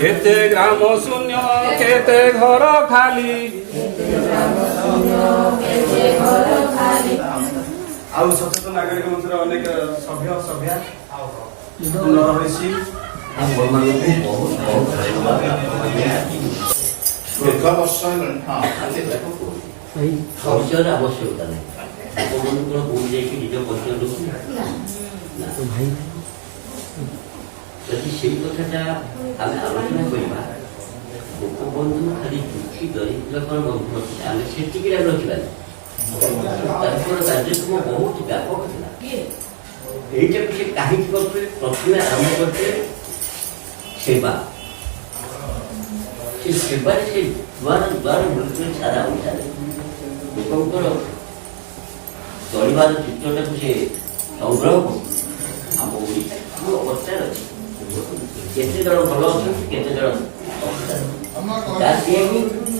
केते ग्राम शून्य केते घर खाली आउ सचेतन नागरिक मंचर अनेक सभ्य सभ्या आवश्यकता नहीं ଯଦି ସେଇ କଥାଟା ଆମେ ଆଲୋଚନା କରିବା ଗୋପବନ୍ଧୁ ଖାଲି ଦୁଃଖୀ ଦରିଦ୍ର କ'ଣ ବନ୍ଧୁ ନଥିଲା ଆମେ ସେତିକିରେ ରଖିବାନି ତାଙ୍କର କାର୍ଯ୍ୟକ୍ରମ ବହୁତ ବ୍ୟାପକ ଥିଲା ଏଇଟାକୁ ସେ କାହିଁକି କରୁଥିଲେ ପ୍ରଥମେ ଆରମ୍ଭ କରିଥିଲେ ସେବା ସେ ସେବାରେ ସେ ଦ୍ୱାର ଦ୍ୱାର ବୁଲୁଥିଲେ ସାରା ଓଡ଼ିଶାରେ ଲୋକଙ୍କର ଚଳିବାର ଚିତ୍ରଟାକୁ ସେ ସଂଗ୍ରହ କରୁଥିଲେ ଆମ ଓଡ଼ିଶା ଯେଉଁ ଅବସ୍ଥାରେ ଅଛି କେତେ ଜଣ ଭଲ ଅଛନ୍ତି କେତେ ଜଣ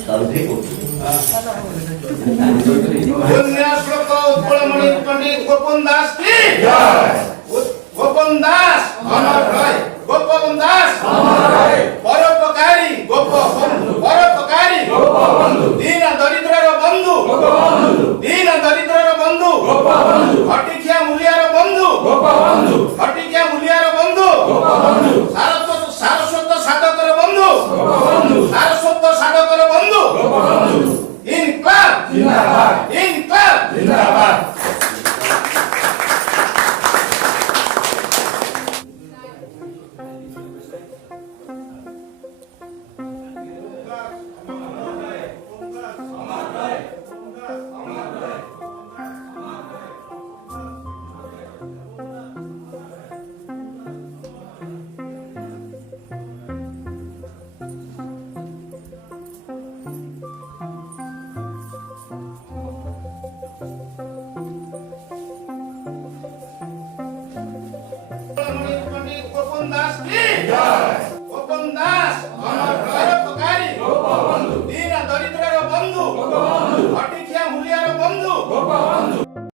ସର୍ଭେ କରୁଛନ୍ତି ପରୋପକାରୀ ଦୀନ ଦରିଦ୍ରର ବନ୍ଧୁ ହଟିଖିଆ ମୂଲିଆର ବନ୍ଧୁ ସାରସ୍ୱତ ସାଧକର ବନ୍ଧୁ ଇନକ୍ଲାବ ଜିନ୍ଦାବାଦ দাস